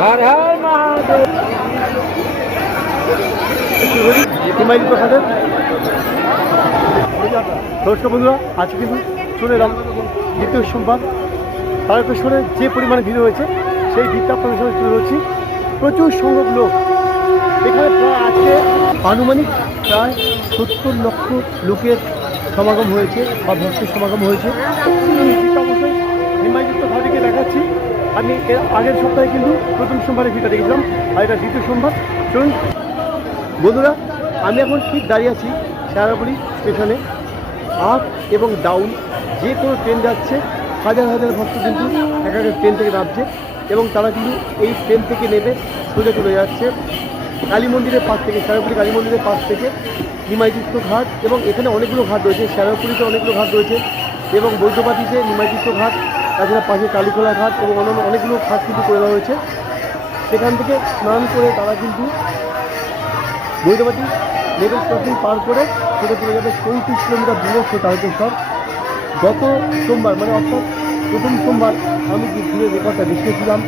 হর হর মহাদেব। বন্ধুরা, আজকে কিন্তু চলে এলাম দ্বিতীয় সোমবার তারকেশ্বরে যে পরিমাণে ভিড় হয়েছে, সেই ভিড়টা আপনাদের সঙ্গে তুলে ধরছি। প্রচুর সংখ্যক লোক। এখানে প্রায় আজকে আনুমানিক প্রায় সত্তর লক্ষ লোকের সমাগম হয়েছে বা ভক্তের সমাগম হয়েছে। নিমাইযুক্ত ঘাটিকে দেখাচ্ছি। আমি এর আগের সপ্তাহে কিন্তু প্রথম সোমবারে ভিড়টা দেখেছিলাম আর এটা দ্বিতীয় সোমবার। চলুন। বন্ধুরা, আমি এখন ঠিক দাঁড়িয়ে আছি শেয়ারাপুরি স্টেশনে। আপ এবং ডাউন, যে কোনো ট্রেন যাচ্ছে, হাজার হাজার ভক্ত কিন্তু এক একটা ট্রেন থেকে নামছে এবং তারা কিন্তু এই ট্রেন থেকে নেমে সোজা চলে যাচ্ছে। কালী মন্দিরের পাশ থেকে শেয়ারাপুরি কালী মন্দিরের পাশ থেকে নিমাইতীর্থ ঘাট এবং এখানে অনেকগুলো ঘাট রয়েছে শেয়ারাপুরিতে অনেকগুলো ঘাট রয়েছে এবং বৈদ্যবাটিতে নিমাইতীর্থ ঘাট তাছাড়া পাশে কালীখোলা ঘাট এবং অন্যান্য অনেকগুলো ঘাট কিন্তু করে দেওয়া হয়েছে সেখান থেকে স্নান করে তারা কিন্তু বৈদ্যবাটি লেভেল ক্রসিং পার করে সেটা চলে যাবে চৌত্রিশ কিলোমিটার দূরত্ব তারকেশ্বর। গত সোমবার মানে অর্থাৎ প্রথম সোমবার আমি যে ভিড়ের রেকর্ডটা দেখিয়েছিলাম,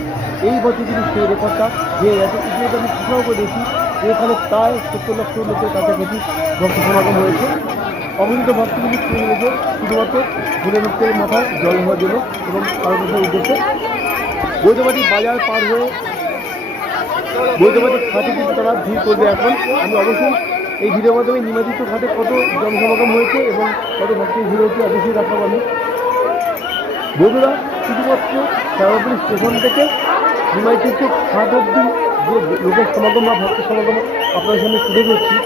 এই বছর কিন্তু সেই রেকর্ডটা ভেঙে গেছে। ইতিমধ্যে আমি ঘোষণাও করে যে এখানে প্রায় সত্তর লক্ষ লোকের কাছাকাছি ভক্ত সমাগম হয়েছে। অবনীত ভক্তগুলি হয়েছে শুধুমাত্র ঘুরে মুক্তের মাথায় জল হওয়ার জন্য এবং তারকেশ্বরের উদ্দেশ্যে বৈদ্যবাটি বাজার পার হয়ে বৈদ্যবাটির ঘাটে কিন্তু তারা ভিড় করবে এখন। আমি অবশ্যই এই ভিড়ের মাধ্যমে নিমাদিত ঘাটে কত জনসমাগম হয়েছে এবং কত ভক্তের ভিড় হয়েছে অবশ্যই দেখাবো আমি। বন্ধুরা, শুধুমাত্র শ্যামাপুরি স্টেশন থেকে নিমাইতীর্থ ঘাট অব্দি যে লোকের সমাগম বা ভক্তের সমাগম আপনার সামনে তুলে ধরছি।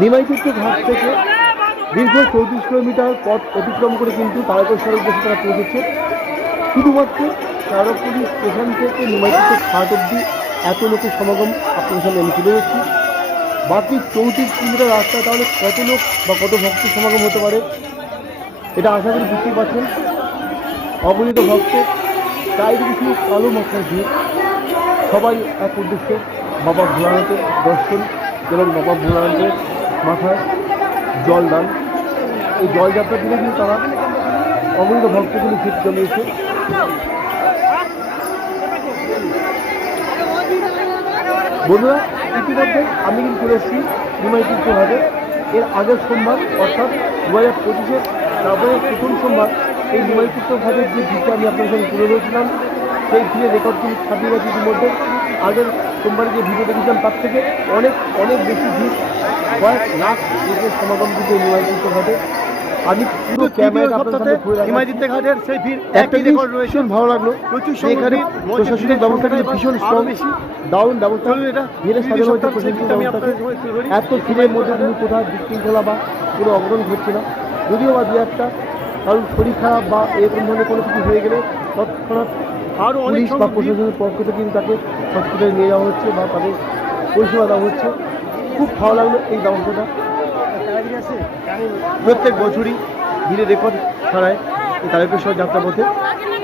নিমাইতীর্থ ঘাট থেকে দীর্ঘ চৌত্রিশ কিলোমিটার পথ অতিক্রম করে কিন্তু তারকেশ্বরের উদ্দেশ্যে তারা পৌঁছেছে। শুধুমাত্র তারকপুরি স্টেশন থেকে নিমাইতীর্থ ঘাট অব্দি এত লোকের সমাগম আপনার সামনে আমি তুলে ধরছি। বাকি চৌত্রিশ কিলোমিটার রাস্তা তাহলে কত লোক বা কত ভক্তের সমাগম হতে পারে, এটা আশা করি বুঝতেই পারছেন। অগণিত ভক্ত চারিদিকে শুধু কালো মাথার ভিড়। সবাই এক উদ্দেশ্যে বাবা ভোলানাথের দর্শন এবং বাবা ভোলানাথের মাথায় জল দান। এই জলযাত্রা দিনে কিন্তু তারা অগণিত ভক্তগুলি ভিড় জমিয়েছে। বন্ধুরা, ইতিমধ্যে আমি কিন্তু চলে এসেছি নিমাইতীর্থ ঘাটে এর আগের সোমবার, অর্থাৎ দু হাজার পঁচিশের তারপরে প্রথম সোমবার, এই নিমাইতীর্থ ঘাটের যে ভিড়টা আমি আপনার সঙ্গে তুলে ধরেছিলাম, সেই ভিড়ের রেকর্ড কিন্তু ছাপিয়ে গেছে ইতিমধ্যে। আগের সোমবারে যে ভিডিও দেখেছিলাম তার থেকে অনেক অনেক বেশি ভিড় কয়েক লাখ লোকের সমাগম কিন্তু নিমাইতীর্থ ঘাটে। আমি পুরো ক্যামেরা ঘাটের সেই ভিড় একটা রেকর্ড রয়েছে। ভীষণ ভালো লাগল প্রচুর এখানে প্রশাসনিক ব্যবস্থা কিন্তু ভীষণ স্ট্রং বেশি। দারুণ ব্যবস্থা। এটা ভিড়ে সাজানো হয়েছে প্রশাসনিক ব্যবস্থাকে এত ভিড়ের মধ্যে কিন্তু কোথাও বিশৃঙ্খলা বা কোনো অঘটন ঘটছে না। যদিও বা দু একটা কারণ শরীর খারাপ বা এরকম ধরনের কোনো কিছু হয়ে গেলে তৎক্ষণাৎ আরও পুলিশ বা প্রশাসনের পক্ষ থেকে কিন্তু তাকে হসপিটালে নিয়ে যাওয়া হচ্ছে বা তাদের পরিষেবা দেওয়া হচ্ছে। খুব ভালো লাগল এই ব্যবস্থাটা প্রত্যেক বছরই ভিড়ের রেকর্ড ছাড়ায় তারকেশ্বর যাত্রাপথে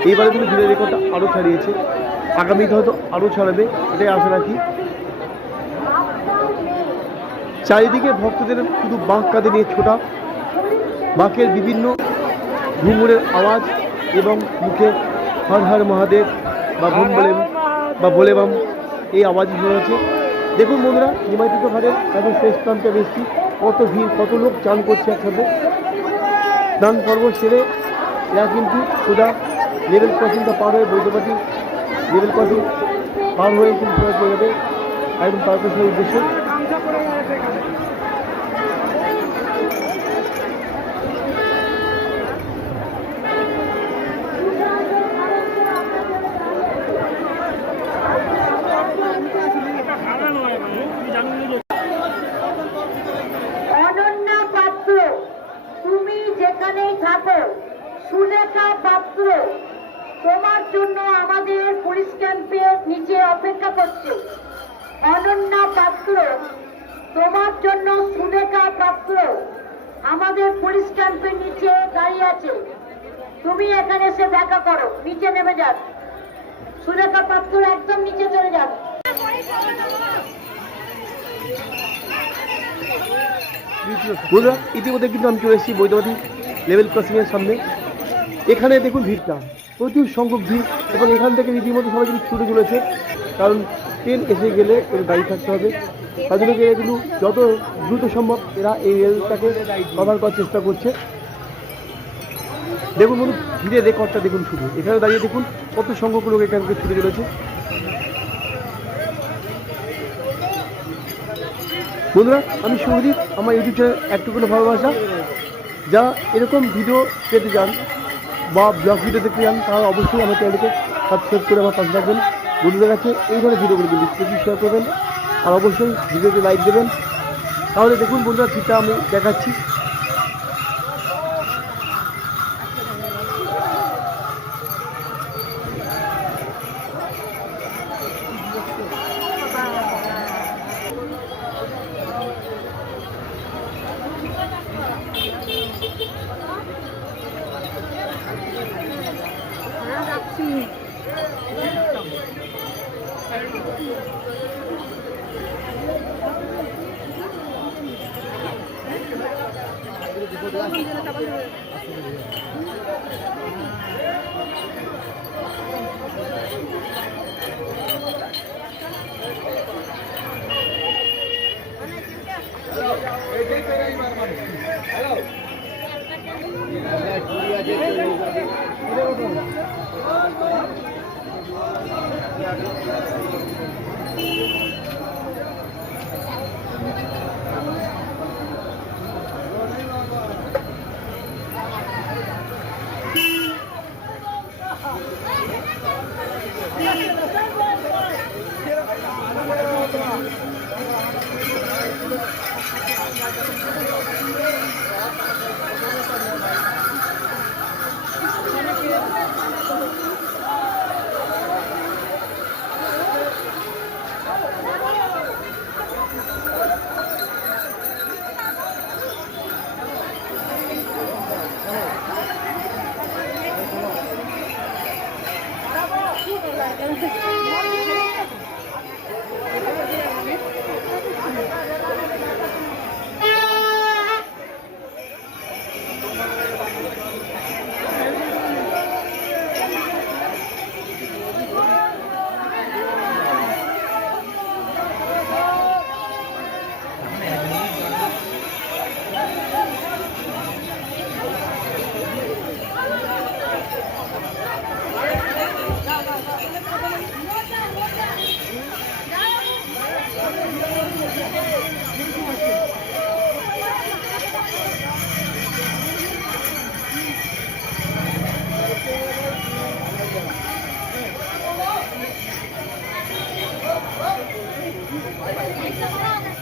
এইবারে কিন্তু ভিড়ের রেকর্ডটা আরও ছাড়িয়েছে। আগামীতে হয়তো আরও ছাড়াবে, এটাই আশা রাখি। চারিদিকে ভক্তদের শুধু বাঁক কাঁধে নিয়ে ছোটা। বাঁকের বিভিন্ন ঘুঙুরের আওয়াজ এবং মুখে হর হর মহাদেব বা ভুম বলে বা বলে বাম এই আওয়াজ শোনা যাচ্ছে দেখুন বন্ধুরা নিমাইতিত ঘাটের এখন শেষ প্রান্তে বেশি কত ভিড়, কত লোক চান করছে একসাথে। স্নান পর্ব সেরে এরা কিন্তু সোজা লেভেল ক্রসিংটা পার হয়ে বৈদ্যবাটি লেভেল ক্রসিং পার হয়ে কিন্তু চলে যাবে। একদম তারকেশ্বরের উদ্দেশ্যে অনন্যা পাত্র তুমি যেখানেই থাকো সুলেখা পাত্র তোমার জন্য আমাদের পুলিশ ক্যাম্পের নিচে অপেক্ষা করছে। অনন্যা পাত্র, তোমার জন্য সুলেখা পাত্র আমাদের পুলিশ ক্যাম্পের নিচে দাঁড়িয়ে আছে। তুমি এখানে এসে দেখা করো, নিচে নেমে যান। সুলেখা পাত্র একদম নিচে চলে যান। ইতিমধ্যে কিন্তু আমি চলে এসেছি বৈদ্যবাদী লেভেল ক্রসিংয়ের সামনে। এখানে দেখুন ভিড়টা। প্রচুর সংখ্যক ভিড় এবং এখান থেকে রীতিমতো সবাই কিন্তু ছুটে চলেছে। কারণ ট্রেন এসে গেলে এদের দাঁড়িয়ে থাকতে হবে। তার জন্য কিন্তু যত দ্রুত সম্ভব এরা এই রেলটাকে কভার করার চেষ্টা করছে। দেখুন বন্ধু, ধীরে রেকর্ডটা দেখুন শুধু। এখানে দাঁড়িয়ে দেখুন কত সংখ্যক লোক এখান থেকে ছুটে চলেছে। বন্ধুরা, আমি সৌদীপ আমার ইউটিউব চ্যানেল একটুকুনো ভালোবাসা। যারা এরকম ভিডিও পেতে চান বা ব্লগ ভিডিও দেখতে চান তারা অবশ্যই আমার চ্যানেলকে সাবস্ক্রাইব করে আমার পাশে থাকবেন। বন্ধুদের কাছে এই ধরনের ভিডিওগুলো কিন্তু প্রচুর শেয়ার করবেন। আর অবশ্যই ভিডিওতে লাইক দেবেন। তাহলে দেখুন বন্ধুরা ঠিকটা আমি দেখাচ্ছি। 我放这个，大哥就是。行っちゃった。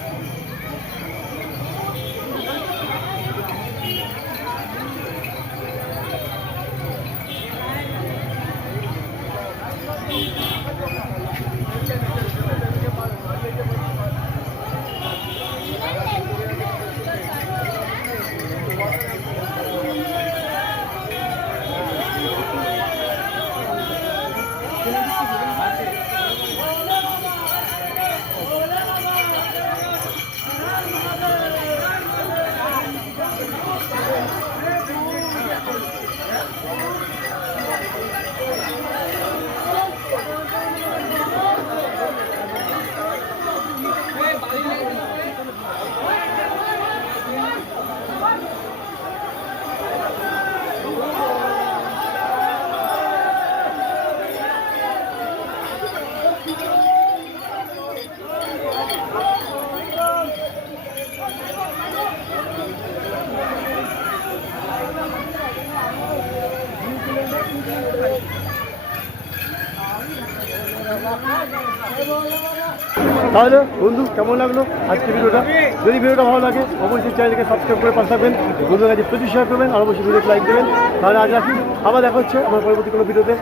তাহলে বন্ধু, কেমন লাগল আজকে ভিডিওটা? যদি ভিডিওটা ভালো লাগে, অবশ্যই চ্যানেলকে সাবস্ক্রাইব করে পাশে থাকবেন, বন্ধুদের কাছে প্রতি শেয়ার করবেন, আর অবশ্যই ভিডিওতে লাইক দেবেন। তাহলে আজ রাখি আবার দেখা হচ্ছে আমার পরবর্তী কোনো ভিডিওতে।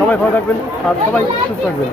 সবাই ভালো থাকবেন, আর সবাই সুস্থ থাকবেন।